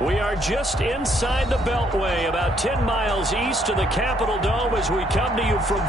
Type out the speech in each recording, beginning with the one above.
We are just inside the Beltway, about 10 miles east of the Capitol Dome as we come to you from...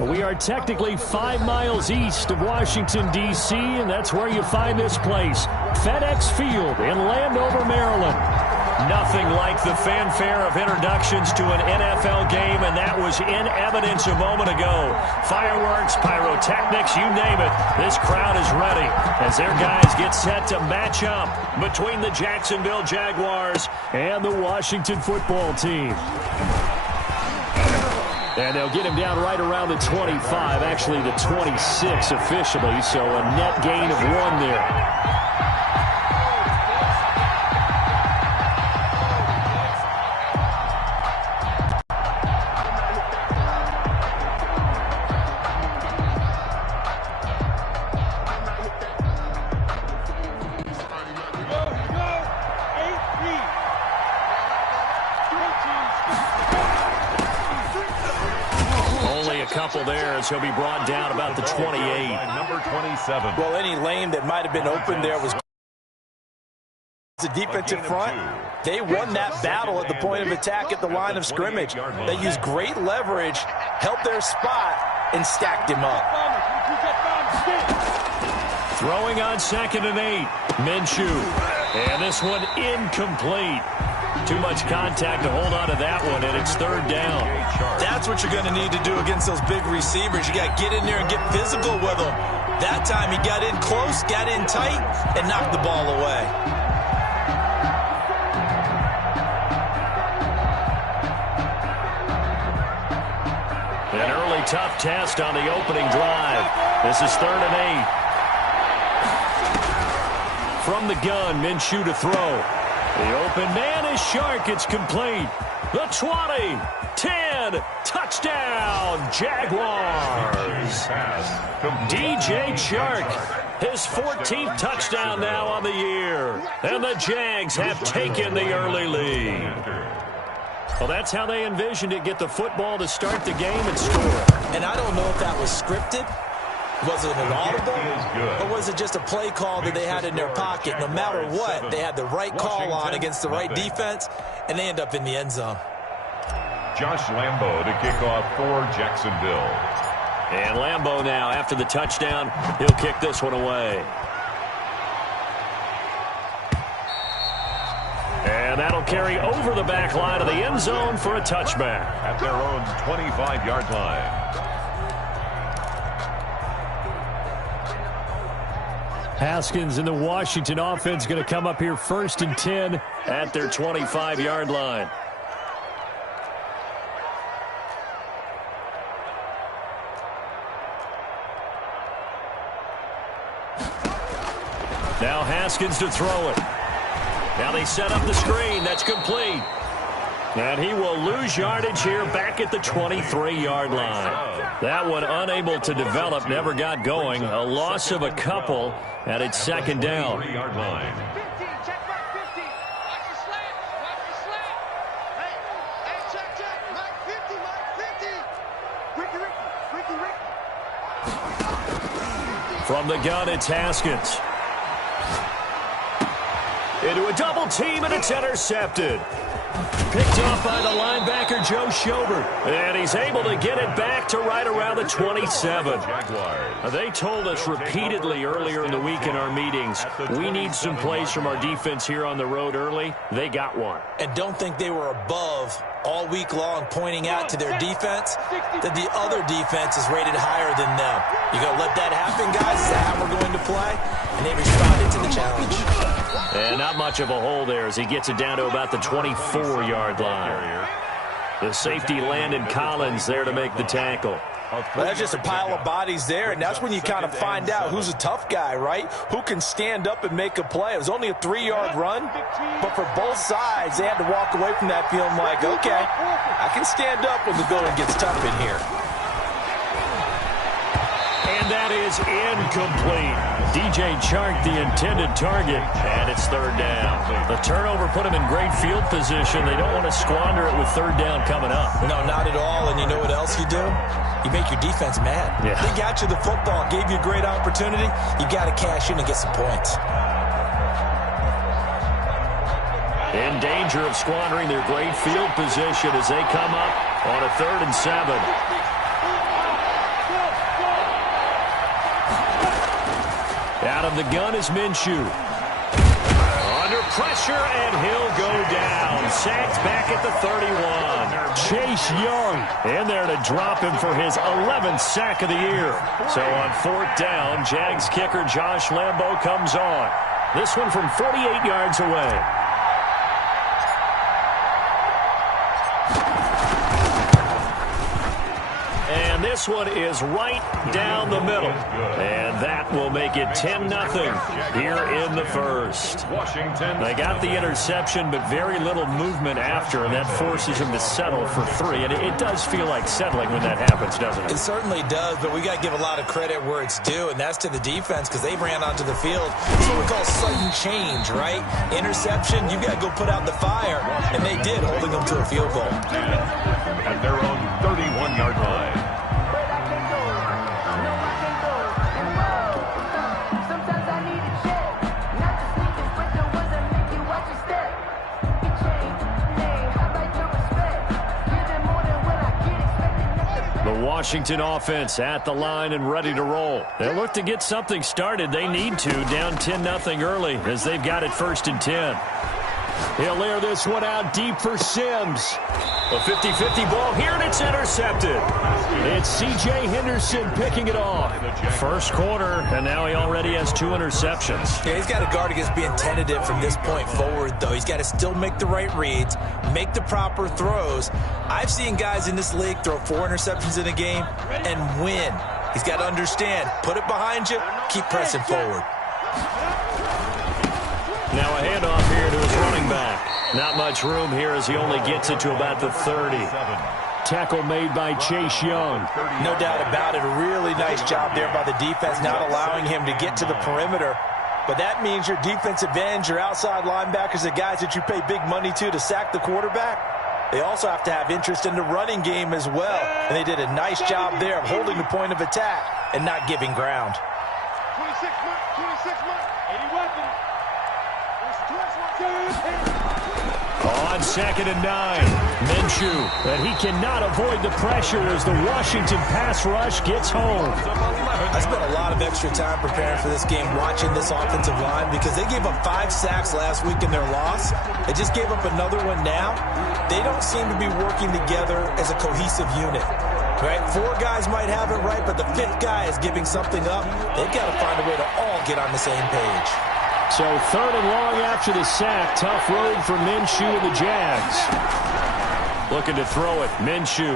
We are technically 5 miles east of Washington, D.C., and that's where you find this place, FedEx Field in Landover, Maryland. Nothing like the fanfare of introductions to an NFL game, and that was in evidence a moment ago. Fireworks, pyrotechnics, you name it. This crowd is ready as their guys get set to match up between the Jacksonville Jaguars and the Washington football team. And they'll get him down right around the 25, actually the 26 officially, so a net gain of 1 there. He'll be brought down about the 28. Number 27. Well, any lane that might have been open there was the defensive front. They won that battle at the point of attack at the line of scrimmage. They used great leverage, held their spot, and stacked him up. Throwing on 2nd and 8. Minshew. And this one incomplete. Too much contact to hold on to that one, and it's 3rd down. That's what you're going to need to do against those big receivers. You got to get in there and get physical with them. That time he got in close, got in tight, and knocked the ball away. An early tough test on the opening drive. This is 3rd and 8. From the gun, Minshew to throw. The open man is Shark. It's complete. The 20, 10, touchdown, Jaguars. DJ Shark His 14th touchdown now on the year. And the Jags have taken the early lead. Well, that's how they envisioned it. Get the football to start the game and score. And I don't know if that was scripted. Was it an audible? Or was it just a play call that they had in their pocket? No matter what, they had the right call on against the right defense, and they end up in the end zone. Josh Lambo to kick off for Jacksonville. And Lambo now, after the touchdown, he'll kick this one away. And that'll carry over the back line of the end zone for a touchback. At their own 25-yard line. Haskins and the Washington offense going to come up here 1st and 10 at their 25-yard line. Now Haskins to throw it. Now they set up the screen. That's complete. And he will lose yardage here back at the 23-yard line. That one unable to develop, never got going. A loss of a couple, and it's 2nd down. From the gun, it's Haskins. Into a double team, and it's intercepted. Picked off by the linebacker, Joe Schobert. And he's able to get it back to right around the 27. They told us repeatedly earlier in the week in our meetings, we need some plays from our defense here on the road early. They got one. And don't think they were above all week long pointing out to their defense that the other defense is rated higher than them. You going to let that happen, guys? Is that how we're going to play? And they responded to the challenge. And not much of a hole there as he gets it down to about the 24-yard line. The safety, Landon Collins, there to make the tackle. Well, that's just a pile of bodies there, and that's when you kind of find out who's a tough guy, right? Who can stand up and make a play. It was only a 3-yard run, but for both sides, they had to walk away from that feeling like, okay, I can stand up when the going gets tough in here. And that is incomplete. DJ Chark, the intended target, and it's 3rd down. The turnover put him in great field position. They don't want to squander it with 3rd down coming up. No, not at all, and you know what else you do? You make your defense mad. Yeah. They got you the football, gave you a great opportunity. You got to cash in and get some points. In danger of squandering their great field position as they come up on a 3rd and 7. Out of the gun is Minshew. Under pressure, and he'll go down. Sacked back at the 31. Chase Young in there to drop him for his 11th sack of the year. So on 4th down, Jags kicker Josh Lambo comes on. This one from 48 yards away. And this one is right down the middle. And that will make it 10-0 here in the first. They got the interception, but very little movement after, and that forces him to settle for 3. And it does feel like settling when that happens, doesn't it? It certainly does, but we got to give a lot of credit where it's due, and that's to the defense because they ran onto the field. It's what we call sudden change, right? Interception, you got to go put out the fire, and they did, holding them to a field goal. At their own 31-yard line. Washington offense at the line and ready to roll. They look to get something started. They need to, down 10-0 early as they've got it 1st and 10. He'll air this one out deep for Sims. A 50-50 ball here, and it's intercepted. It's C.J. Henderson picking it off. First quarter, and now he already has 2 interceptions. Yeah, he's got to guard against being tentative from this point forward, though. He's got to still make the right reads, make the proper throws. I've seen guys in this league throw 4 interceptions in a game and win. He's got to understand, put it behind you, keep pressing forward. Now a handoff here to his running back. Not much room here as he only gets it to about the 30. tackle made by Chase Young. No doubt about it. A really nice job there by the defense, not allowing him to get to the perimeter. But that means your defensive ends, your outside linebackers, the guys that you pay big money to sack the quarterback, they also have to have interest in the running game as well. And they did a nice job there of holding the point of attack and not giving ground. 26 months, 80 weapons. On 2nd and 9, Minshew, but he cannot avoid the pressure as the Washington pass rush gets home. I spent a lot of extra time preparing for this game watching this offensive line because they gave up 5 sacks last week in their loss. They just gave up another one now. They don't seem to be working together as a cohesive unit. Right? 4 guys might have it right, but the 5th guy is giving something up. They've got to find a way to all get on the same page. So 3rd and long after the sack. Tough road for Minshew and the Jags. Looking to throw it. Minshew.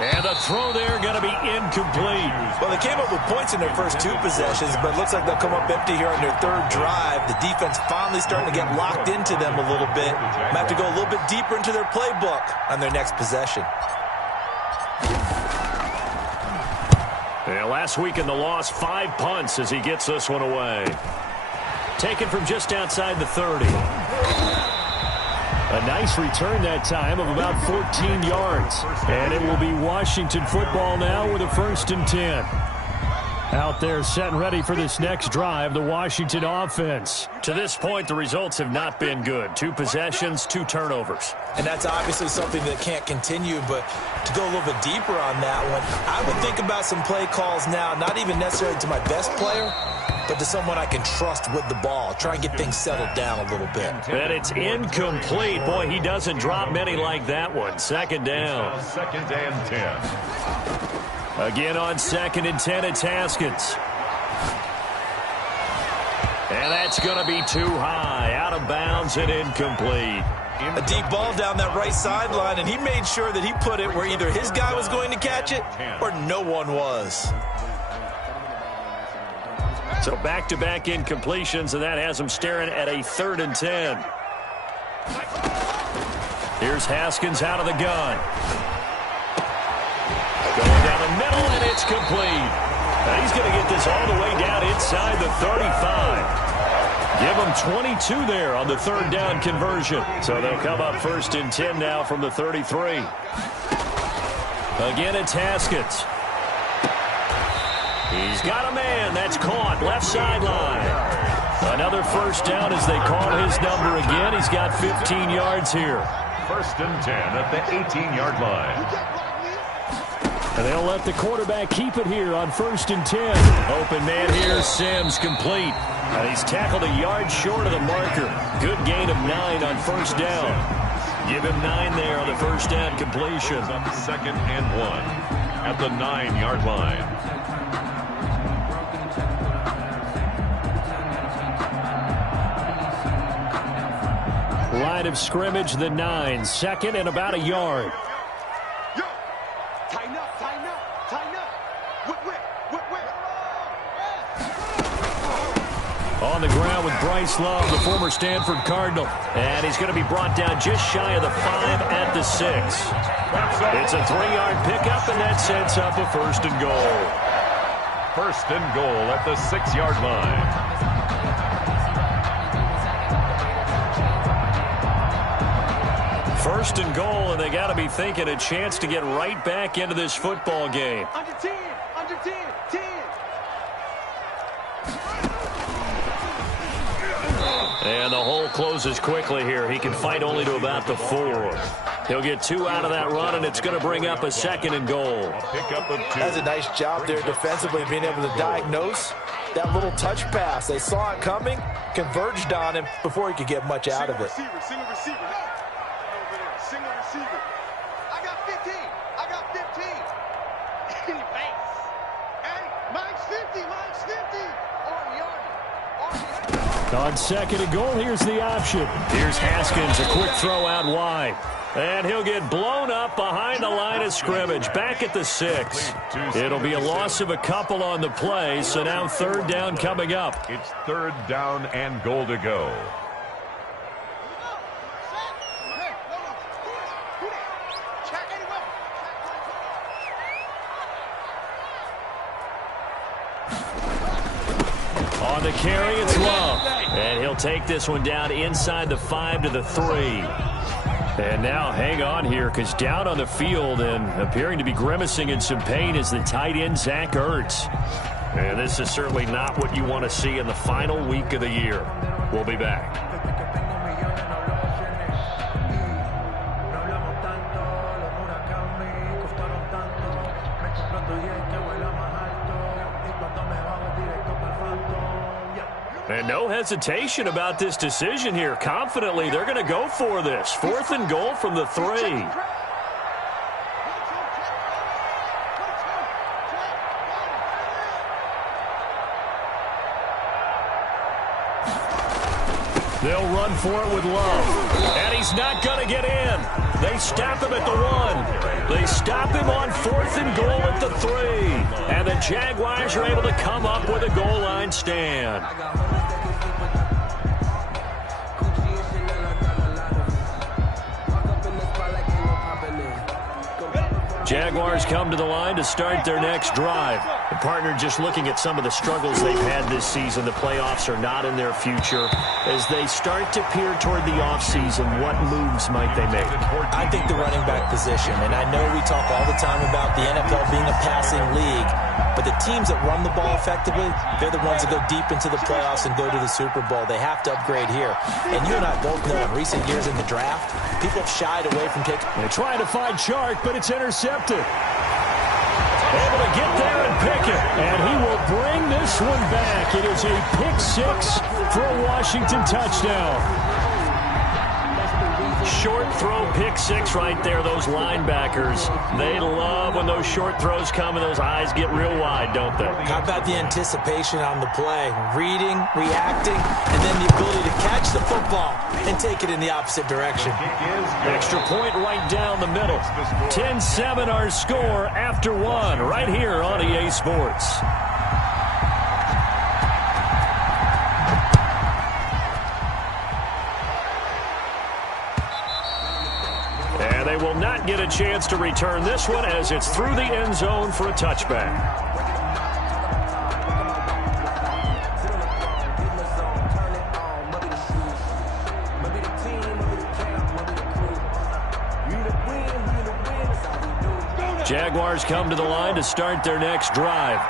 And the throw there going to be incomplete. Well, they came up with points in their first 2 possessions, but it looks like they'll come up empty here on their 3rd drive. The defense finally starting to get locked into them a little bit. Might have to go a little bit deeper into their playbook on their next possession. Yeah, last week in the loss, 5 punts as he gets this one away. Taken from just outside the 30. A nice return that time of about 14 yards. And it will be Washington football now with a 1st and 10. Out there set and ready for this next drive, the Washington offense. To this point, the results have not been good. 2 possessions, 2 turnovers. And that's obviously something that can't continue, but to go a little bit deeper on that one, I would think about some play calls now, not even necessarily to my best player, but to someone I can trust with the ball. Try and get things settled down a little bit. And it's incomplete. Boy, he doesn't drop many like that one. 2nd down. 2nd and 10. Again on 2nd and 10, it's Haskins. And that's going to be too high. Out of bounds and incomplete. A deep ball down that right sideline, and he made sure that he put it where either his guy was going to catch it or no one was. So back-to-back incompletions, and that has him staring at a 3rd and 10. Here's Haskins out of the gun. Going down the middle, and it's complete. Now he's going to get this all the way down inside the 35. Give him 22 there on the 3rd down conversion. So they'll come up 1st and 10 now from the 33. Again, it's Haskins. He's got a man. That's caught. Left sideline. Another 1st down as they call his number again. He's got 15 yards here. 1st and 10 at the 18-yard line. And they'll let the quarterback keep it here on 1st and 10. Open man here, Sims, complete. And he's tackled a yard short of the marker. Good gain of 9 on 1st down. Give him 9 there on the 1st down completion. 2nd and 1 at the 9-yard line. Line of scrimmage, the 9. 2nd and about a yard. On the ground with Bryce Love, the former Stanford Cardinal. And he's going to be brought down just shy of the 5 at the 6. It's a 3-yard pickup, and that sets up a 1st and goal. 1st and goal at the 6-yard line. First and goal, and they got to be thinking a chance to get right back into this football game. Under 10, 10. And the hole closes quickly here. He can fight only to about the 4. He'll get 2 out of that run, and it's going to bring up a 2nd and goal. Pickup of 2. That's a nice job there defensively, being able to diagnose that little touch pass. They saw it coming, converged on him before he could get much out of it. Single receiver. I got 15. Hey, mine's 50. On 2nd and goal, here's the option. Here's Haskins, a quick throw out wide. And he'll get blown up behind the line of scrimmage, back at the 6. It'll be a loss of a couple on the play, so now 3rd down coming up. It's 3rd down and goal to go. On the carry, it's Love. And he'll take this one down inside the 5 to the 3. And now hang on here, because down on the field and appearing to be grimacing in some pain is the tight end, Zach Ertz. And this is certainly not what you want to see in the final week of the year. We'll be back. And no hesitation about this decision here. Confidently, they're going to go for this. 4th and goal from the 3. They'll run for it with Love. And he's not going to get in. They stop him at the 1. They stop him on 4th and goal at the 3. And the Jaguars are able to come up with a goal line stand. Jaguars come to the line to start their next drive. The partner just looking at some of the struggles they've had this season. The playoffs are not in their future. As they start to peer toward the offseason, what moves might they make? I think the running back position, and I know we talk all the time about the NFL being a passing league, but the teams that run the ball effectively, they're the ones that go deep into the playoffs and go to the Super Bowl. They have to upgrade here. And you and I both know in recent years in the draft, people have shied away from taking... They're trying to find Chark, but it's intercepted. Able to get there and pick it. And he will bring this one back. It is a pick 6 for a Washington touchdown. Short throw, pick 6 right there. Those linebackers, they love when those short throws come and those eyes get real wide, don't they? How about the anticipation on the play? Reading, reacting, and then the ability to catch the football and take it in the opposite direction. Extra point right down the middle. 10-7 our score after 1 right here on EA Sports. And they will not get a chance to return this one as it's through the end zone for a touchback. Jaguars come to the line to start their next drive.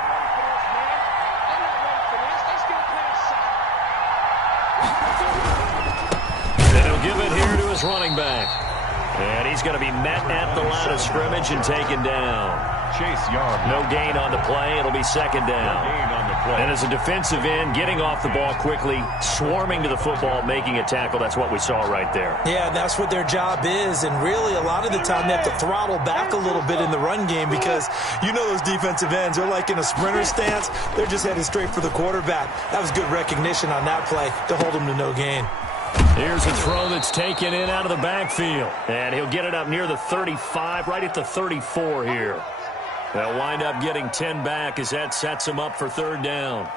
And he'll give it here to his running back. And he's going to be met at the line of scrimmage and taken down. Chase Young. No gain on the play. It'll be 2nd down. And as a defensive end, getting off the ball quickly, swarming to the football, making a tackle, that's what we saw right there. Yeah, that's what their job is. And really, a lot of the time, they have to throttle back a little bit in the run game because you know those defensive ends, they're like in a sprinter stance. They're just headed straight for the quarterback. That was good recognition on that play to hold them to no gain. Here's a throw that's taken in out of the backfield. And he'll get it up near the 35, right at the 34 here. They'll wind up getting 10 back as that sets them up for 3rd down.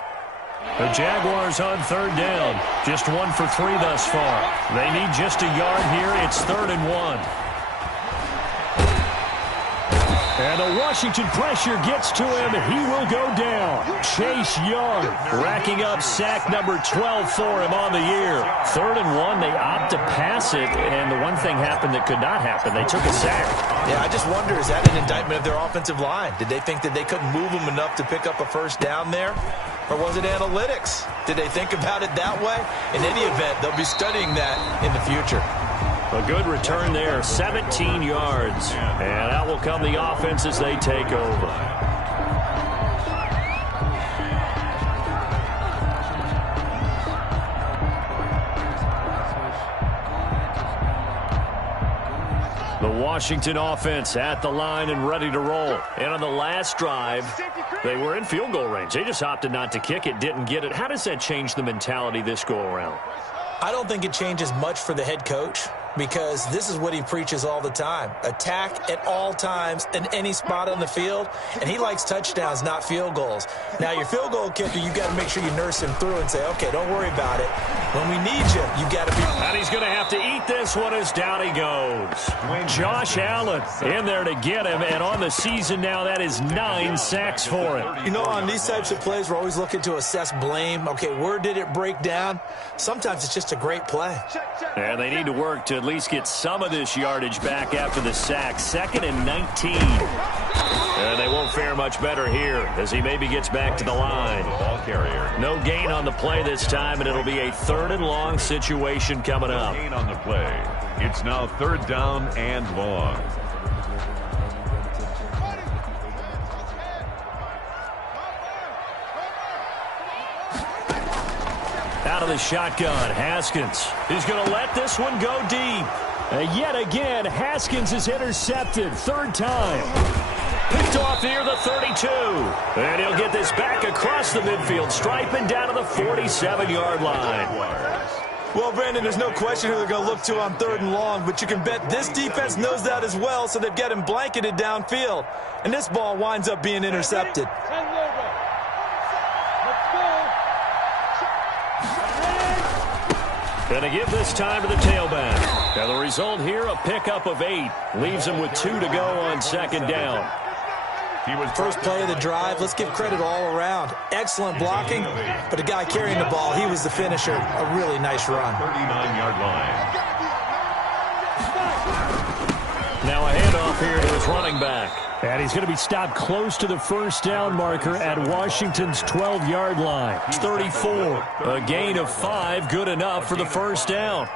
The Jaguars on 3rd down. Just 1 for 3 thus far. They need just a yard here. It's 3rd and 1. And the Washington pressure gets to him. He will go down. Chase Young racking up sack number 12 for him on the year. 3rd and 1, they opt to pass it. And the one thing happened that could not happen. They took a sack. Yeah, I just wonder, is that an indictment of their offensive line? Did they think that they couldn't move them enough to pick up a 1st down there? Or was it analytics? Did they think about it that way? In any event, they'll be studying that in the future. A good return there, 17 yards. And out will come the offense as they take over. The Washington offense at the line and ready to roll. And on the last drive, they were in field goal range. They just opted not to kick it, didn't get it. How does that change the mentality this go around? I don't think it changes much for the head coach. because this is what he preaches all the time. Attack at all times in any spot on the field, and he likes touchdowns, not field goals. Now, your field goal kicker, you've got to make sure you nurse him through and say, okay, don't worry about it. When we need you, you've got to be... And he's going to have to eat this one as down he goes. Josh Allen in there to get him, and on the season now, that is 9 sacks for him. You know, on these types of plays, we're always looking to assess blame. Okay, where did it break down? Sometimes it's just a great play. And they need to work to at least get some of this yardage back after the sack. 2nd and 19. And they won't fare much better here as he maybe gets back to the line. Ball carrier. No gain on the play this time, and it'll be a 3rd and long situation coming up. No gain on the play. It's now 3rd down and long. Out of the shotgun, Haskins. He's going to let this one go deep. Yet again, Haskins is intercepted. 3rd time. Picked off near the 32. And he'll get this back across the midfield stripe and down to the 47-yard line. Well, Brandon, there's no question who they're going to look to on 3rd and long, but you can bet this defense knows that as well, so they've got him blanketed downfield. And this ball winds up being intercepted. Going to give this time to the tailback. Now the result here, a pickup of 8. Leaves him with 2 to go on 2nd down. He was first play of the drive. Let's give credit all around. Excellent blocking, but the guy carrying the ball, he was the finisher. A really nice run. 39-yard line. Now a handoff here to his running back. And he's going to be stopped close to the 1st down marker at Washington's 12-yard line. 34. A gain of 5, good enough for the 1st down.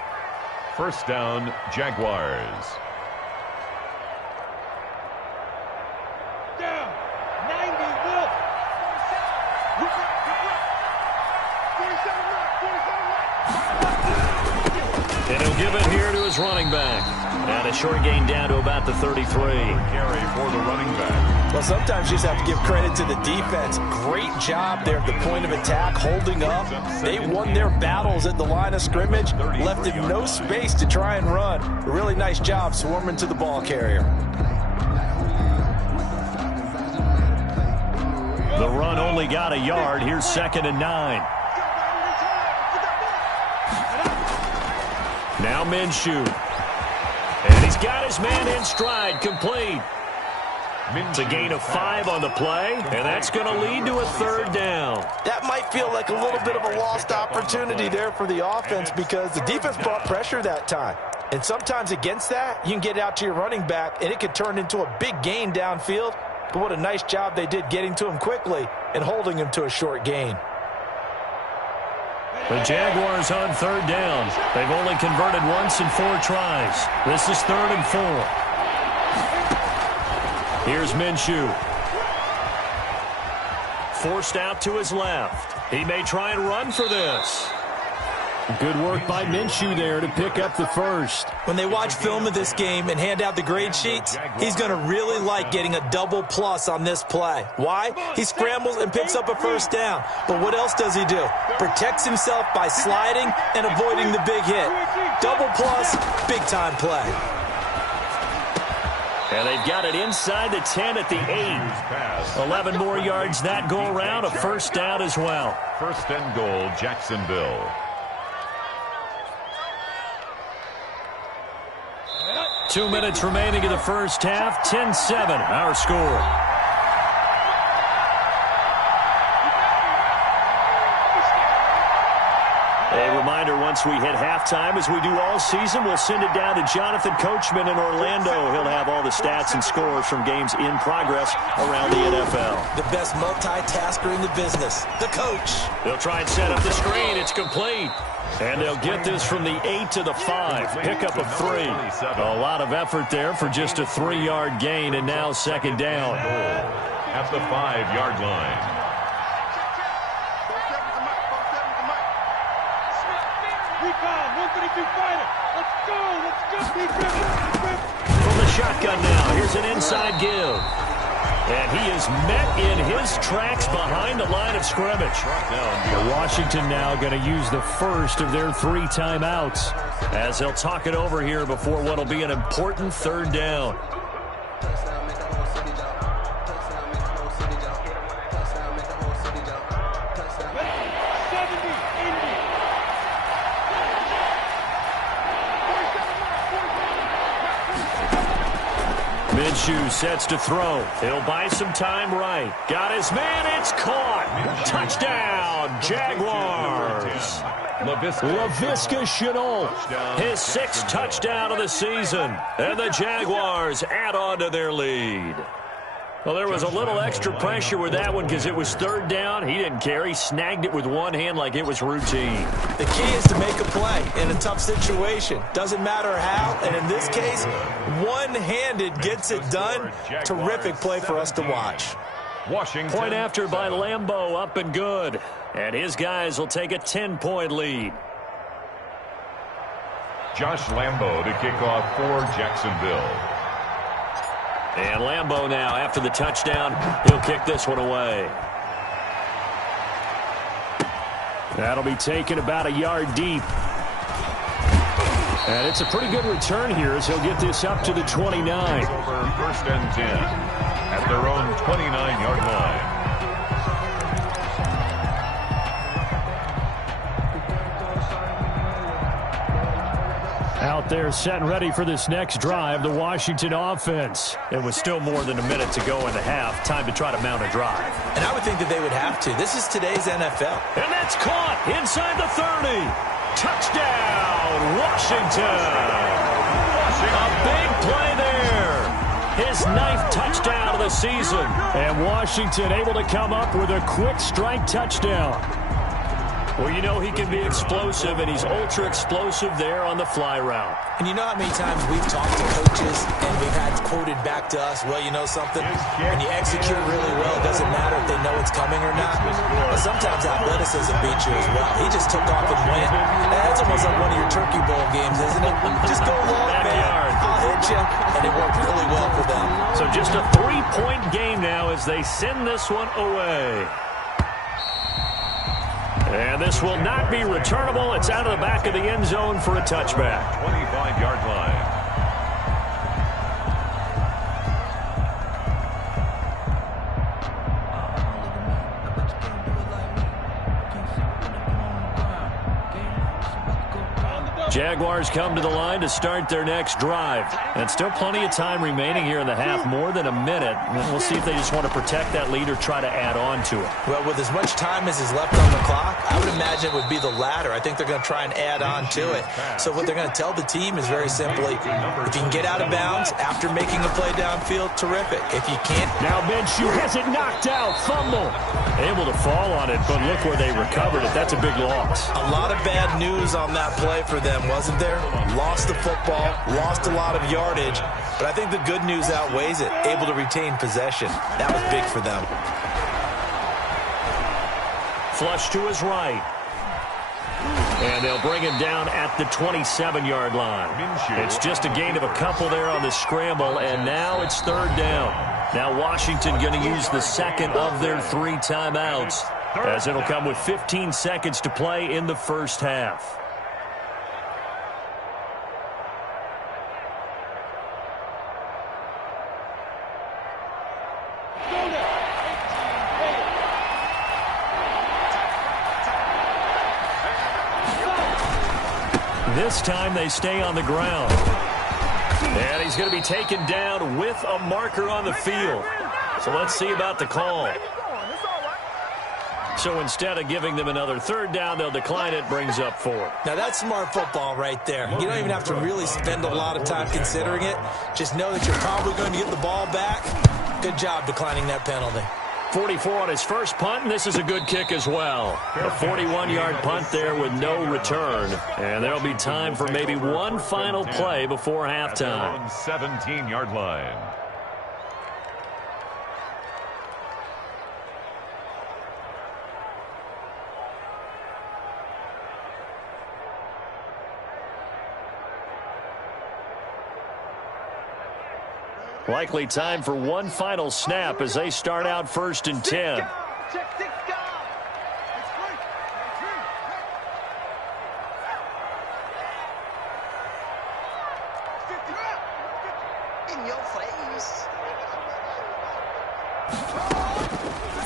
1st down, Jaguars. Down. 90, look. 47 And he'll give it here to his running back. And a short gain down to about the 33. Carry for the running back. Well, sometimes you just have to give credit to the defense. Great job there at the point of attack, holding up. They won their battles at the line of scrimmage, left him no space to try and run. A really nice job swarming to the ball carrier. The run only got a yard. Here's 2nd and 9. Now Minshew. And he's got his man in stride, complete. It's a gain of 5 on the play, and that's going to lead to a 3rd down. That might feel like a little bit of a lost opportunity there for the offense because the defense brought pressure that time. And sometimes against that, you can get out to your running back, and it could turn into a big gain downfield. But what a nice job they did getting to him quickly and holding him to a short gain. The Jaguars on 3rd down. They've only converted once in 4 tries. This is 3rd and 4. Here's Minshew. Forced out to his left. He may try and run for this. Good work by Minshew there to pick up the 1st. When they watch film of this game and hand out the grade sheets, he's going to really like getting a double plus on this play. Why? He scrambles and picks up a 1st down. But what else does he do? Protects himself by sliding and avoiding the big hit. Double plus, big-time play. And they've got it inside the 10 at the 8. 11 more yards that go around, a 1st down as well. 1st and goal, Jacksonville. 2 minutes remaining in the 1st half. 10-7, our score. A reminder, once we hit halftime, as we do all season, we'll send it down to Jonathan Coachman in Orlando. He'll have all the stats and scores from games in progress around the NFL. The best multitasker in the business, the coach. They'll try and set up the screen. It's complete. And they'll get this from the 8 to the 5. Pickup of 3. A lot of effort there for just a 3-yard gain, and now 2nd down. At the 5-yard line. From the shotgun now, here's an inside give. And he is met in his tracks behind the line of scrimmage. Washington now going to use the first of their 3 timeouts. As he'll talk it over here before what will be an important third down. Minshew sets to throw. He'll buy some time right. Got his man. It's caught. Touchdown, Jaguars. Laviska Shenault, his 6th touchdown of the season. And the Jaguars add on to their lead. Well, there was a little extra pressure with that one because it was third down. He didn't care. He snagged it with one hand like it was routine. The key is to make a play in a tough situation. Doesn't matter how. And in this case, one-handed gets it done. Terrific play for us to watch. Washington. Point after by Lambeau, up and good. And his guys will take a 10-point lead. Josh Lambeau to kick off for Jacksonville. And Lambeau now, after the touchdown, he'll kick this one away. That'll be taken about a yard deep. And it's a pretty good return here as he'll get this up to the 29. Over first and 10 at their own 29-yard line. Out there set and ready for this next drive, the Washington offense. It was still more than a minute to go in the half. Time to try to mount a drive. And I would think that they would have to. This is today's NFL. And that's caught inside the 30. Touchdown, Washington. A big play there. His 9th touchdown of the season. And Washington able to come up with a quick strike touchdown. Well, you know he can be explosive, and he's ultra-explosive there on the fly route. And you know how many times we've talked to coaches and we've had quoted back to us, well, you know something? When you execute really well, it doesn't matter if they know it's coming or not. But sometimes athleticism beats you as well. He just took off and went. That's almost like one of your Turkey Bowl games, isn't it? Just go long, man. I'll hit you. And it worked really well for them. So just a 3-point game now as they send this one away. And this will not be returnable. It's out of the back of the end zone for a touchback. 25-yard line. Jaguars come to the line to start their next drive. And still plenty of time remaining here in the half, more than a minute. And we'll see if they just want to protect that lead or try to add on to it. Well, with as much time as is left on the clock, I would imagine it would be the latter. I think they're going to try and add on to it. So what they're going to tell the team is very simply, if you can get out of bounds after making a play downfield, terrific. If you can't... Now Minshew has it knocked out. Fumble. Able to fall on it, but look where they recovered it. That's a big loss. A lot of bad news on that play for them, wasn't there? Lost the football, lost a lot of yardage, but I think the good news outweighs it. Able to retain possession. That was big for them. Flush to his right. And they'll bring him down at the 27-yard line. It's just a gain of a couple there on the scramble, and now it's third down. Now Washington going to use the second of their 3 timeouts, as it'll come with 15 seconds to play in the first half. This time they stay on the ground. And he's going to be taken down with a marker on the field. So let's see about the call. So instead of giving them another third down, they'll decline it, brings up 4. Now that's smart football right there. You don't even have to really spend a lot of time considering it. Just know that you're probably going to get the ball back. Good job declining that penalty. 44 on his first punt, and this is a good kick as well. A 41-yard punt there with no return. And there'll be time for maybe one final play before halftime. 17-yard line. Likely time for one final snap as they start out first and 10.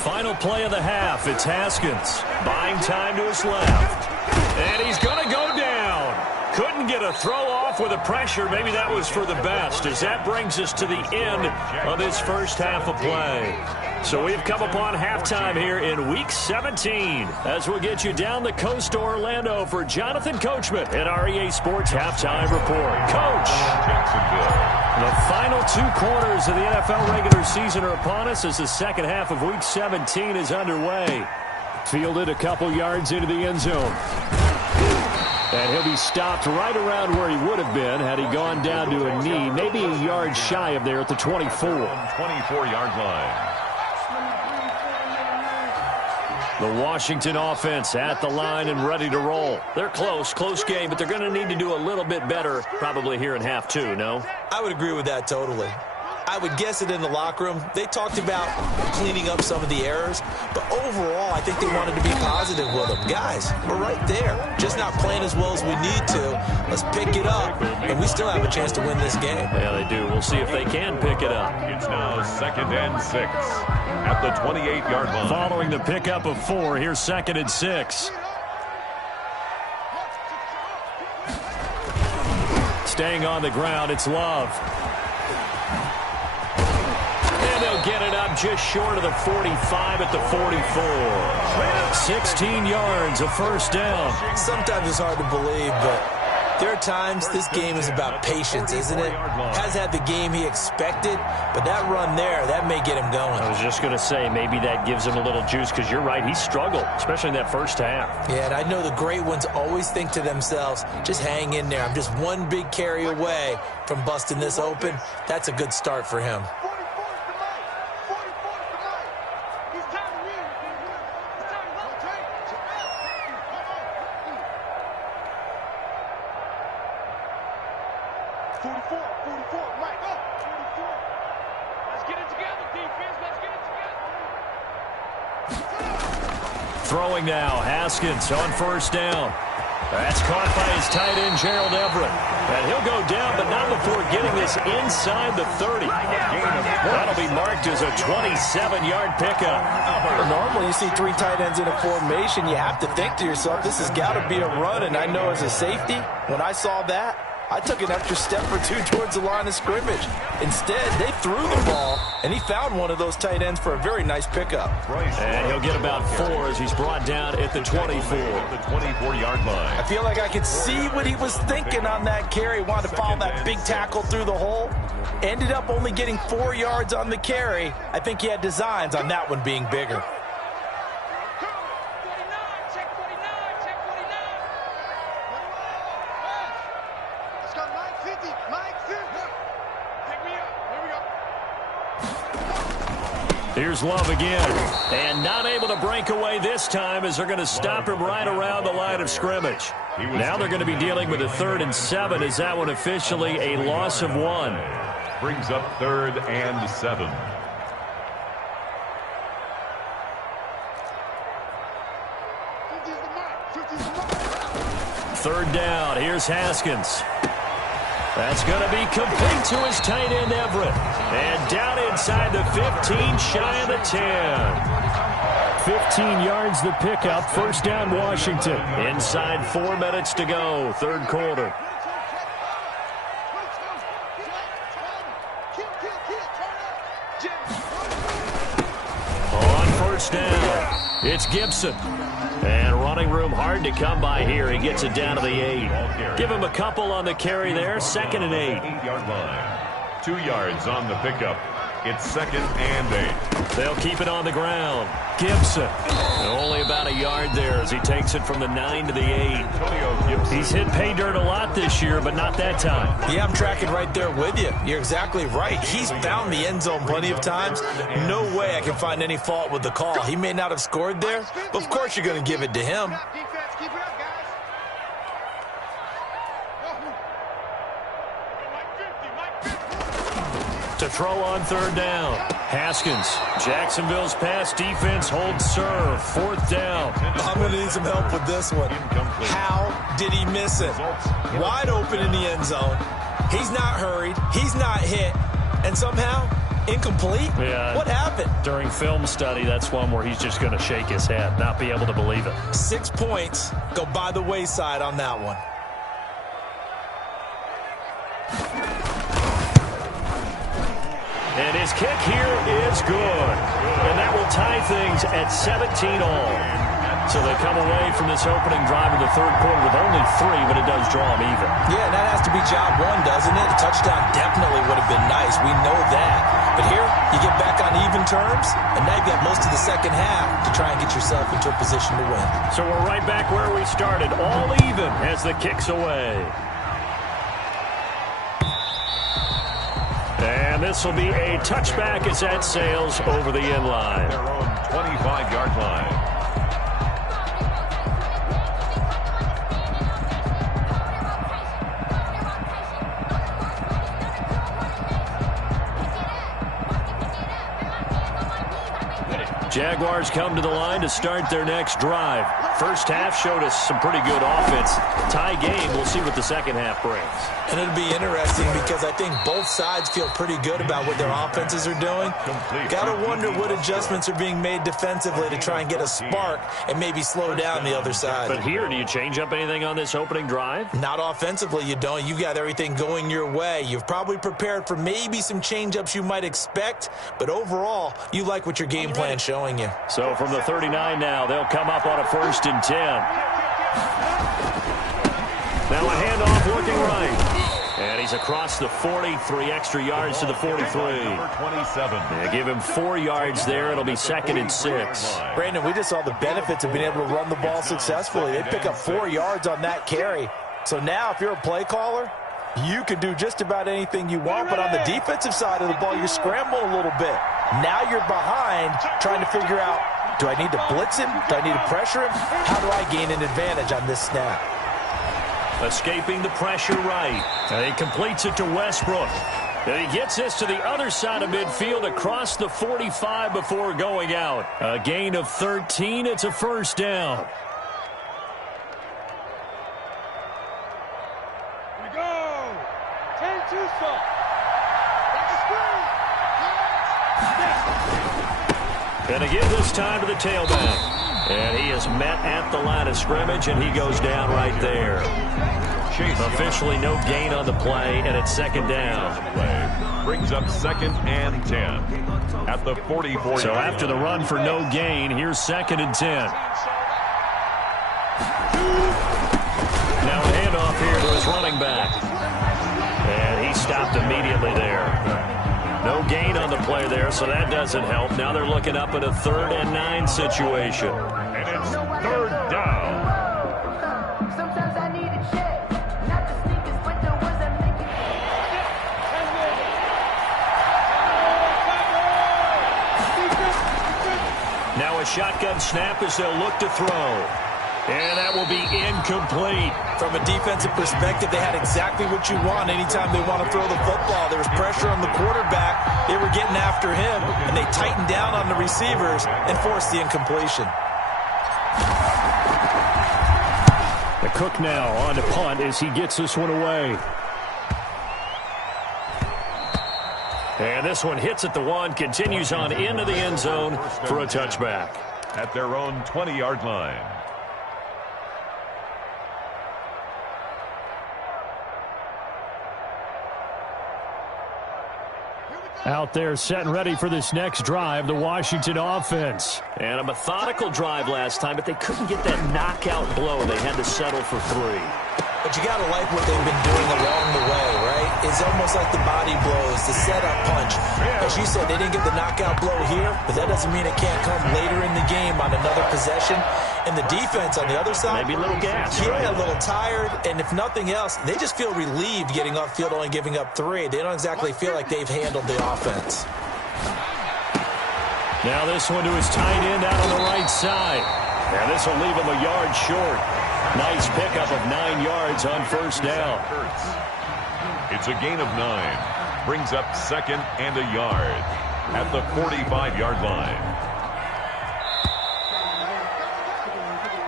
Final play of the half. It's Haskins. Buying time to his left. And he's going to go down. Couldn't get a throw off with the pressure. Maybe that was for the best, as that brings us to the end of this first half of play. So we've come upon halftime here in Week 17, as we'll get you down the coast to Orlando for Jonathan Coachman at our EA Sports Halftime Report. Coach, the final 2 quarters of the NFL regular season are upon us as the second half of Week 17 is underway. Fielded a couple yards into the end zone. And he'll be stopped right around where he would have been had he gone down to a knee, maybe a yard shy of there at the 24. 24-yard line. The Washington offense at the line and ready to roll. They're close game, but they're going to need to do a little bit better probably here in half 2, no? I would agree with that totally. I would guess it in the locker room. They talked about cleaning up some of the errors, but overall, I think they wanted to be positive with them. Guys, we're right there. Just not playing as well as we need to. Let's pick it up, and we still have a chance to win this game. Yeah, they do. We'll see if they can pick it up. It's now 2nd and 6 at the 28-yard line. Following the pickup of 4, here's 2nd and 6. Staying on the ground, it's Love. They'll get it up just short of the 45 at the 44. 16 yards, a first down. Sometimes it's hard to believe, but there are times this game is about patience, isn't it? Has had the game he expected, but that run there, that may get him going. I was just going to say, maybe that gives him a little juice, because you're right, he struggled, especially in that first half. Yeah, and I know the great ones always think to themselves, just hang in there. I'm just one big carry away from busting this open. That's a good start for him. Throwing now, Haskins on first down. That's caught by his tight end, Gerald Everett. And he'll go down, but not before getting this inside the 30. That'll be marked as a 27-yard pickup. Normally, you see 3 tight ends in a formation, you have to think to yourself, this has got to be a run. And I know as a safety, when I saw that, I took an extra step or 2 towards the line of scrimmage. Instead, they threw the ball, and he found one of those tight ends for a very nice pickup. And he'll get about 4 as he's brought down at the 24. The 24-yard line. I feel like I could see what he was thinking on that carry. Wanted to follow that big tackle through the hole. Ended up only getting 4 yards on the carry. I think he had designs on that one being bigger. Here's Love again. And not able to break away this time as they're going to stop him right around the line of scrimmage. Now they're going to be dealing with a 3rd and 7 as that one officially a loss of 1. Brings up 3rd and 7. Third down. Here's Haskins. That's going to be complete to his tight end, Everett. And down inside the 15, shy of the 10. 15 yards the pickup. First down, Washington. Inside 4 minutes to go, 3rd quarter. On first down, it's Gibson. And running room hard to come by here. He gets it down to the 8. Give him a couple on the carry there. 2nd and 8. 8-yard line. 2 yards on the pickup. It's 2nd and 8. They'll keep it on the ground. Gibson. Only about a yard there as he takes it from the 9 to the 8. He's hit pay dirt a lot this year, but not that time. Yeah, I'm tracking right there with you. You're exactly right. He's found the end zone plenty of times. No way I can find any fault with the call. He may not have scored there, but of course you're going to give it to him. To throw on 3rd down. Haskins. Jacksonville's pass defense holds serve. 4th down. I'm going to need some help with this one. How did he miss it? Wide open in the end zone. He's not hurried. He's not hit. And somehow Incomplete? Yeah. What happened? During film study, that's one where he's just going to shake his head, not be able to believe it. 6 points go by the wayside on that one. And his kick here is good. And that will tie things at 17 all. So they come away from this opening drive of the third quarter with only 3, but it does draw them even. Yeah, and that has to be job one, doesn't it? A touchdown definitely would have been nice. We know that. But here, you get back on even terms, and now you've got most of the second half to try and get yourself into a position to win. So we're right back where we started, all even as the kick's away. And this will be a touchback as that sails over the end line. Their own 25-yard line. Jaguars come to the line to start their next drive. First half showed us some pretty good offense. Tie game, we'll see what the second half brings. And it'll be interesting because I think both sides feel pretty good about what their offenses are doing. Got to wonder what adjustments are being made defensively to try and get a spark and maybe slow down the other side. But here, do you change up anything on this opening drive? Not offensively, you don't. You've got everything going your way. You've probably prepared for maybe some change-ups you might expect, but overall, you like what your game plan's showing you. So from the 39 now, they'll come up on a 1st and 10. Now a handoff looking right. And he's across the 40, 3 extra yards to the 43. Number 27. They give him 4 yards there. It'll be 2nd and 6. Brandon, we just saw the benefits of being able to run the ball successfully. They pick up 4 yards on that carry. So now if you're a play caller, you can do just about anything you want, but on the defensive side of the ball, you scramble a little bit. Now you're behind trying to figure out, do I need to blitz him? Do I need to pressure him? How do I gain an advantage on this snap? Escaping the pressure right. And he completes it to Westbrook. And he gets this to the other side of midfield across the 45 before going out. A gain of 13. It's a first down. Here we go. 10-2 stop. That's the screen. And to give this time to the tailback. And he is met at the line of scrimmage, and he goes down right there. Officially no gain on the play, and it's 2nd down. Brings up 2nd and 10 at the 44. So after the run for no gain, here's 2nd and 10. Now a handoff here to his running back. And he stopped immediately there. No gain on the play there, so that doesn't help. Now they're looking up at a 3rd and 9 situation. And it's 3rd down. Now a shotgun snap as they'll look to throw. And that will be incomplete. From a defensive perspective, they had exactly what you want anytime they want to throw the football. There was pressure on the quarterback. They were getting after him, and they tightened down on the receivers and forced the incompletion. The Cook now on to punt as he gets this one away. And this one hits at the 1, continues on into the end zone for a touchback. At their own 20-yard line. Out there set and ready for this next drive, the Washington offense. And a methodical drive last time, but they couldn't get that knockout blow. They had to settle for 3. But you got to like what they've been doing along the way, right? It's almost like the body blows, the setup punch. As you said, they didn't get the knockout blow here, but that doesn't mean it can't come later in the game on another possession. And the defense on the other side, maybe a little gas, yeah, right? A little tired, and if nothing else, they just feel relieved getting off field, only giving up 3. They don't exactly feel like they've handled the offense. Now this one to his tight end out on the right side. And this will leave him a yard short. Nice pickup of 9 yards on 1st down. It's a gain of 9. Brings up 2nd and a yard at the 45-yard line.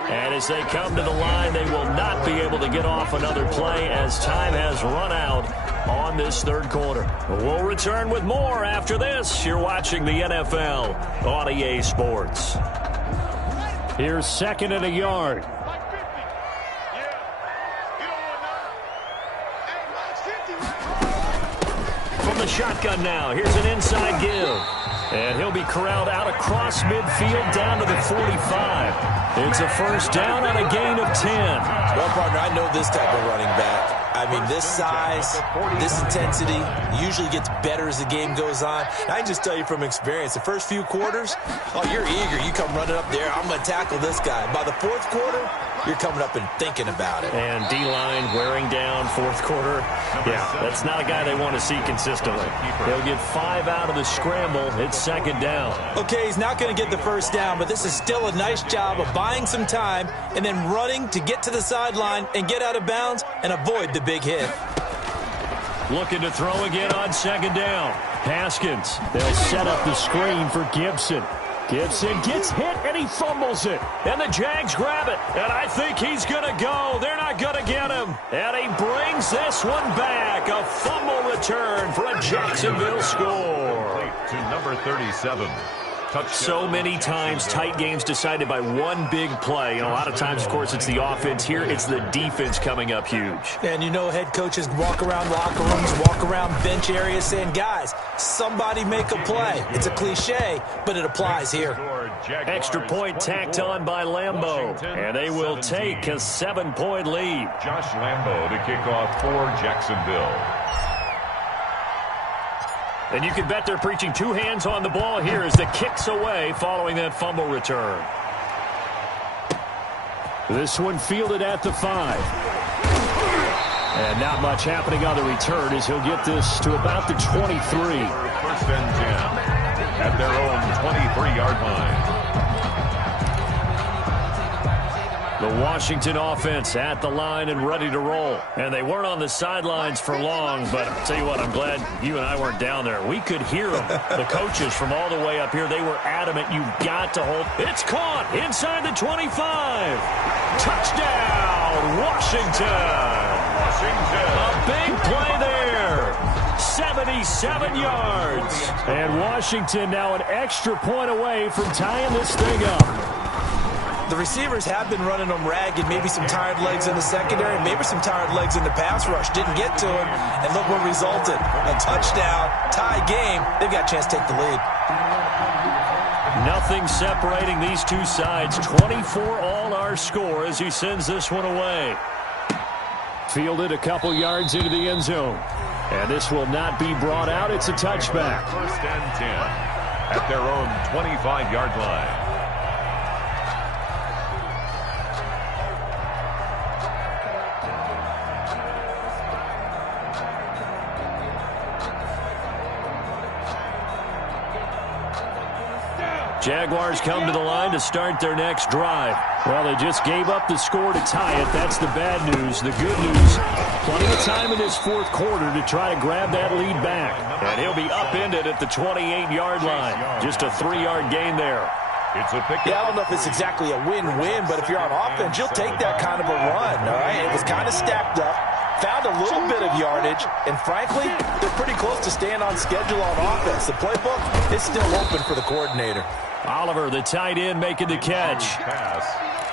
And as they come to the line, they will not be able to get off another play as time has run out on this third quarter. We'll return with more after this. You're watching the NFL on EA Sports. Here's second and a yard. From the shotgun now, here's an inside give. And he'll be corralled out across midfield down to the 45. It's a first down on a gain of 10. Well, partner, I know this type of running back. I mean, this size, this intensity usually gets better as the game goes on. I can just tell you from experience, the first few quarters, oh, you're eager. You come running up there, I'm going to tackle this guy. By the fourth quarter, you're coming up and thinking about it. And D-line wearing down fourth quarter. Yeah, that's not a guy they want to see consistently. They'll get 5 out of the scramble. It's second down. Okay, he's not going to get the first down, but this is still a nice job of buying some time and then running to get to the sideline and get out of bounds and avoid the big hit. Looking to throw again on second down. Haskins. They'll set up the screen for Gibson. Gibson gets hit, and he fumbles it. And the Jags grab it. And I think he's going to go. They're not going to get him. And he brings this one back. A fumble return for a Jacksonville score. To number 37. So many times tight games decided by one big play. And a lot of times, of course, it's the offense. Here, it's the defense coming up huge. And you know head coaches walk around locker rooms, walk around bench areas saying, guys, somebody make a play. It's a cliche, but it applies here. Extra point tacked on by Lambeau. And they will take a 7-point lead. Josh Lambeau to kick off for Jacksonville. And you can bet they're preaching two hands on the ball here as the kick's away following that fumble return. This one fielded at the 5. And not much happening on the return as he'll get this to about the 23. First and 10 at their own 23-yard line. The Washington offense at the line and ready to roll. And they weren't on the sidelines for long, but I'll tell you what, I'm glad you and I weren't down there. We could hear them. The coaches from all the way up here, they were adamant. You've got to hold. It's caught inside the 25. Touchdown, Washington. A big play there. 77 yards. And Washington now an extra point away from tying this thing up. The receivers have been running them ragged, maybe some tired legs in the secondary, maybe some tired legs in the pass rush. Didn't get to him, and look what resulted. A touchdown, tie game. They've got a chance to take the lead. Nothing separating these two sides. 24 all our score as he sends this one away. Fielded a couple yards into the end zone. And this will not be brought out. It's a touchback. First and 10 at their own 25-yard line. Jaguars come to the line to start their next drive. Well, they just gave up the score to tie it. That's the bad news. The good news, plenty of time in this fourth quarter to try to grab that lead back. And he'll be upended at the 28-yard line. Just a 3-yard gain there. It's a pick. Yeah, I don't know if it's exactly a win-win, but if you're on offense, you'll take that kind of a run, all right? It was kind of stacked up. Found a little bit of yardage, and frankly, they're pretty close to staying on schedule on offense. The playbook is still open for the coordinator. Oliver, the tight end, making the catch.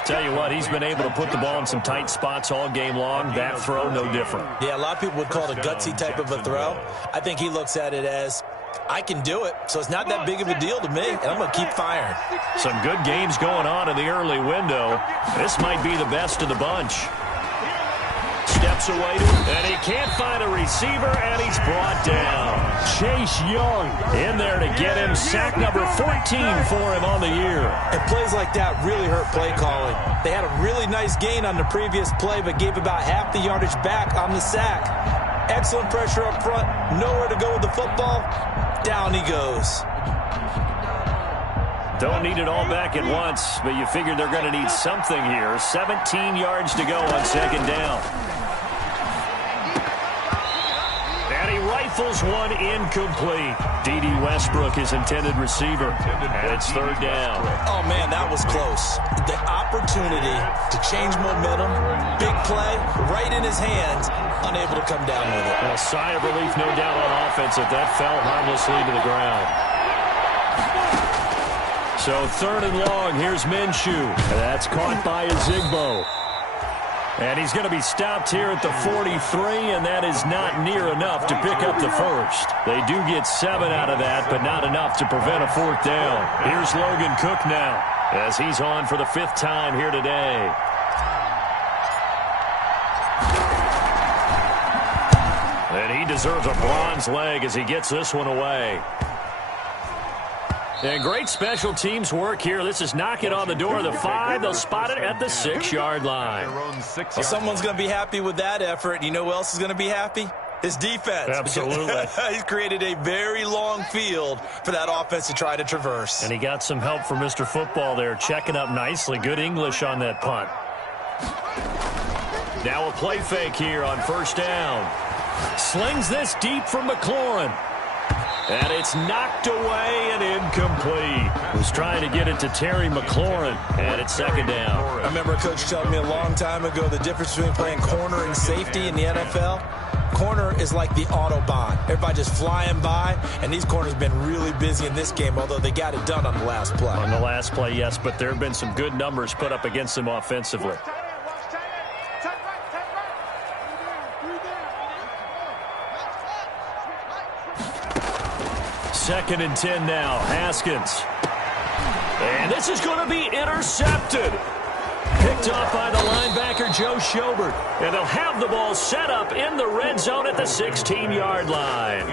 Tell you what, he's been able to put the ball in some tight spots all game long. That throw, no different. Yeah, a lot of people would call it a gutsy type of a throw. I think he looks at it as, I can do it, so it's not that big of a deal to me, and I'm going to keep firing. Some good games going on in the early window. This might be the best of the bunch. Steps away to him, and he can't find a receiver, and he's brought down. Chase Young in there to get him. Sack number 14 for him on the year. And plays like that really hurt play calling. They had a really nice gain on the previous play, but gave about half the yardage back on the sack. Excellent pressure up front. Nowhere to go with the football. Down he goes. Don't need it all back at once, but you figure they're going to need something here. 17 yards to go on second down. And he rifles rifles one incomplete. D.D. Westbrook is intended receiver, and it's third down. Oh, man, that was close. The opportunity to change momentum, big play, right in his hands, unable to come down with it. A sigh of relief, no doubt, on offense if that fell harmlessly to the ground. So third and long, here's Minshew. That's caught by Ezigbo. And he's going to be stopped here at the 43, and that is not near enough to pick up the first. They do get 7 out of that, but not enough to prevent a fourth down. Here's Logan Cook now, as he's on for the 5th time here today. And he deserves a bronze leg as he gets this one away. And great special teams work here. This is knocking on the door of the 5. They'll spot it at the 6-yard line. Well, someone's going to be happy with that effort. You know who else is going to be happy? His defense. Absolutely. He's created a very long field for that offense to try to traverse. And he got some help from Mr. Football there, checking up nicely. Good English on that punt. Now a play fake here on first down. Slings this deep from McLaurin. And it's knocked away and incomplete. Was trying to get it to Terry McLaurin, and it's second down. I remember a coach telling me a long time ago the difference between playing corner and safety in the NFL. Corner is like the Autobahn. Everybody just flying by, and these corners have been really busy in this game, although they got it done on the last play. On the last play, yes, but there have been some good numbers put up against them offensively. Second and 10 now. Haskins. And this is going to be intercepted. Picked off by the linebacker, Joe Schobert. And they'll have the ball set up in the red zone at the 16-yard line.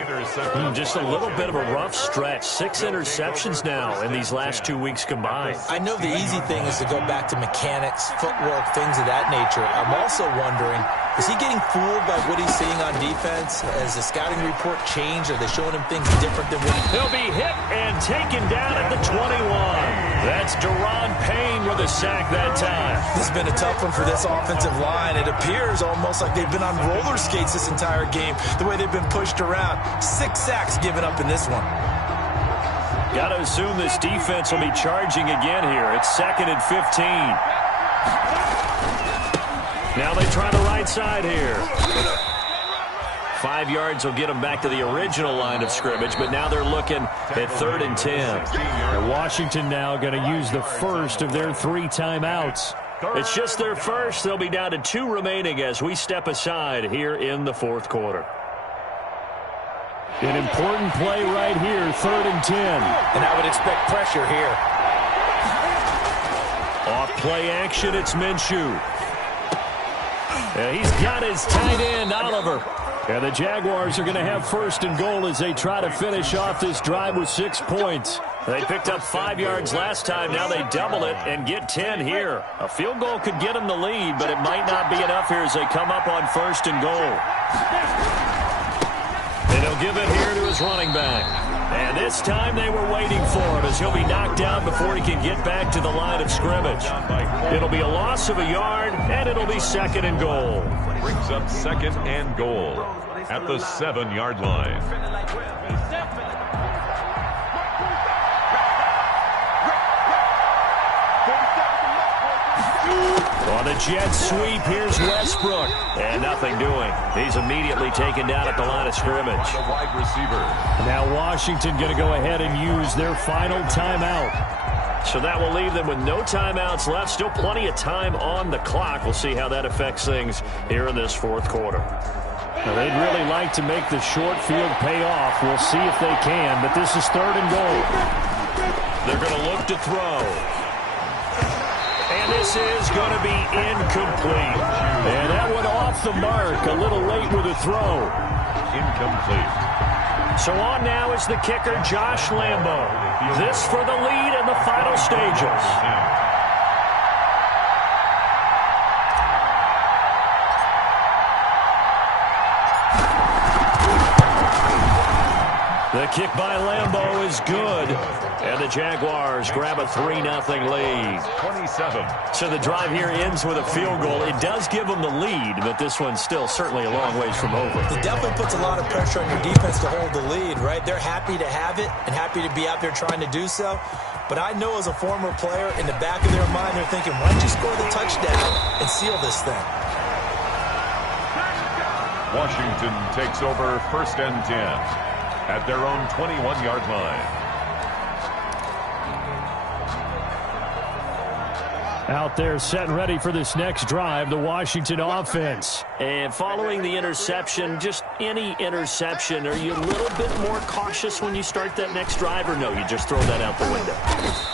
Just a little bit of a rough stretch. 6 interceptions now in these last 2 weeks combined. I know the easy thing is to go back to mechanics, footwork, things of that nature. I'm also wondering, is he getting fooled by what he's seeing on defense? Has the scouting report changed? Are they showing him things different than what he... He'll be hit and taken down at the 21. That's Deron Payne with a sack that time. This has been a tough one for this offensive line. It appears almost like they've been on roller skates this entire game, the way they've been pushed around. 6 sacks given up in this one. Got to assume this defense will be charging again here. It's second and 15. Now they try the right side here. 5 yards will get them back to the original line of scrimmage, but now they're looking at 3rd and 10. And Washington now going to use the first of their 3 timeouts. It's just their first. They'll be down to 2 remaining as we step aside here in the 4th quarter. An important play right here, 3rd and 10. And I would expect pressure here. Off play action, it's Minshew. And he's got his tight end, Oliver. And the Jaguars are going to have 1st and goal as they try to finish off this drive with 6 points. They picked up 5 yards last time. Now they double it and get 10 here. A field goal could get them the lead, but it might not be enough here as they come up on 1st and goal. And he'll give it here to his running back. And this time they were waiting for him as he'll be knocked down before he can get back to the line of scrimmage. It'll be a loss of a yard, and it'll be 2nd and goal. Brings up 2nd and goal at the 7-yard line. On the jet sweep, here's Westbrook. And nothing doing. He's immediately taken down at the line of scrimmage. The wide receiver. Now Washington going to go ahead and use their final timeout. So that will leave them with no timeouts left. Still plenty of time on the clock. We'll see how that affects things here in this 4th quarter. Now they'd really like to make the short field pay off. We'll see if they can, but this is 3rd and goal. They're going to look to throw. And this is going to be incomplete. And that went off the mark. A little late with a throw. Incomplete. So on now is the kicker, Josh Lambo. This for the lead in the final stages. The kick by Lambeau is good. And the Jaguars grab a 3-0 lead. 27. So the drive here ends with a field goal. It does give them the lead, but this one's still certainly a long ways from over. It definitely puts a lot of pressure on your defense to hold the lead, right? They're happy to have it and happy to be out there trying to do so. But I know as a former player, in the back of their mind, they're thinking, why don't you score the touchdown and seal this thing? Washington takes over 1st and 10 at their own 21-yard line. Out there set and ready for this next drive, the Washington offense. And following the interception, just any interception, are you a little bit more cautious when you start that next drive, or no, you just throw that out the window?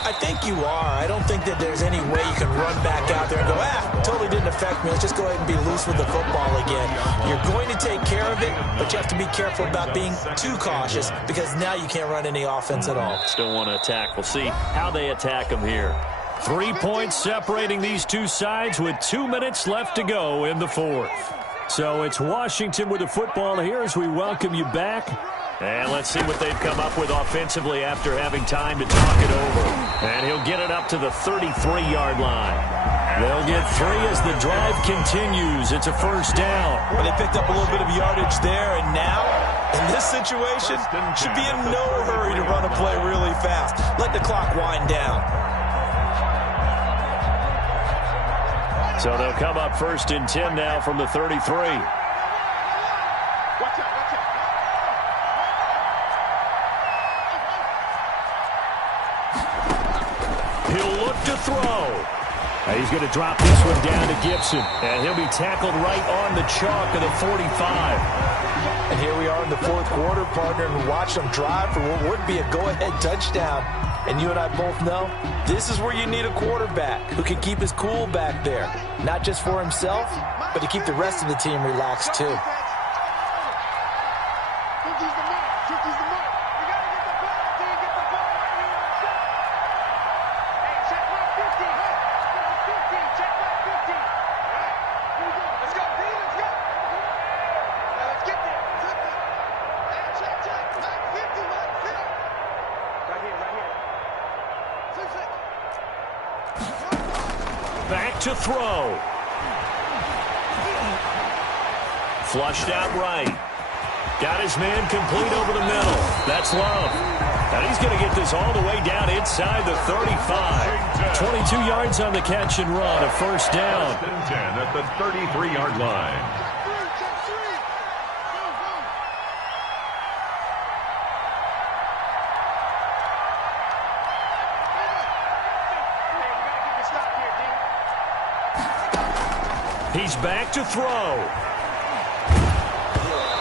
I think you are. I don't think that there's any way you can run back out there and go, totally didn't affect me. Let's just go ahead and be loose with the football again. You're going to take care of it, but you have to be careful about being too cautious because now you can't run any offense at all. Still want to attack. We'll see how they attack them here. 3 points separating these two sides with 2 minutes left to go in the fourth. So it's Washington with the football here as we welcome you back. And let's see what they've come up with offensively after having time to talk it over. And he'll get it up to the 33-yard line. They'll get 3 as the drive continues. It's a first down. But they picked up a little bit of yardage there, and now, in this situation, should be in no hurry to run a play really fast. Let the clock wind down. So they'll come up 1st and 10 now from the 33. Watch out, watch out. He'll look to throw. And he's going to drop this one down to Gibson. And he'll be tackled right on the chalk of the 45. And here we are in the fourth quarter, partner, and watch them drive for what would be a go-ahead touchdown. And you and I both know this is where you need a quarterback who can keep his cool back there. Not just for himself, but to keep the rest of the team relaxed too. Back to throw. Flushed out right. Got his man complete over the middle. That's Love. And he's going to get this all the way down inside the 35. 22 yards on the catch and run. A first down. 10 at the 33-yard line. He's back to throw.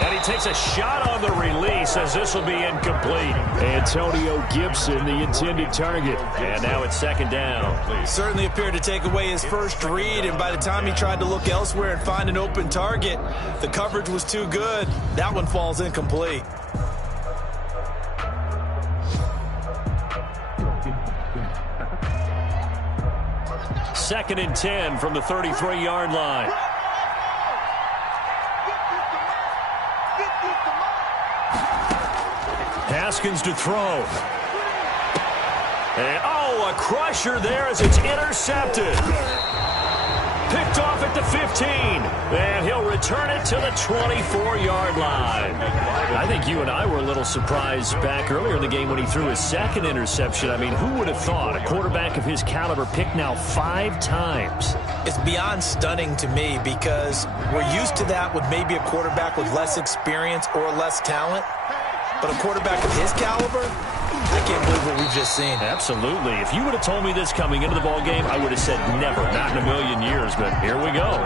And he takes a shot on the release as this will be incomplete. Antonio Gibson, the intended target. And now it's 2nd down. Certainly appeared to take away his first read, and by the time he tried to look elsewhere and find an open target, the coverage was too good. That one falls incomplete. Second and 10 from the 33-yard line. Haskins to throw. And, a crusher there as it's intercepted. Picked off at the 15. And he'll return it to the 24-yard line. I think you and I were a little surprised back earlier in the game when he threw his second interception. I mean, who would have thought a quarterback of his caliber picked now 5 times? It's beyond stunning to me because we're used to that with maybe a quarterback with less experience or less talent. But a quarterback of his caliber, I can't believe what we've just seen. Absolutely. If you would have told me this coming into the ball game, I would have said never, not in a million years. But here we go.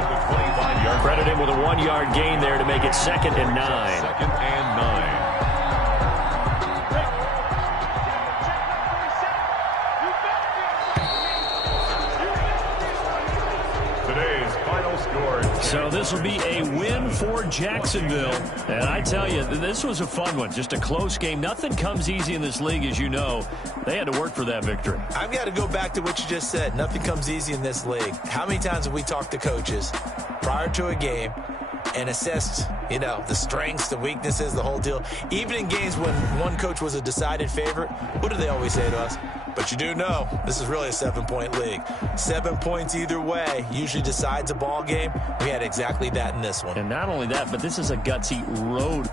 Credit him with a 1-yard gain there to make it 2nd and 9. 2nd and 9. Today's final score. So this will be a win for Jacksonville. And I tell you, this was a fun one. Just a close game. Nothing comes easy in this league, as you know. They had to work for that victory. I've got to go back to what you just said. Nothing comes easy in this league. How many times have we talked to coaches prior to a game and assessed, the strengths, the weaknesses, the whole deal. Even in games when one coach was a decided favorite, what do they always say to us? But you do know this is really a 7-point league. 7 points either way usually decides a ball game. We had exactly that in this one. And not only that, but this is a gutsy road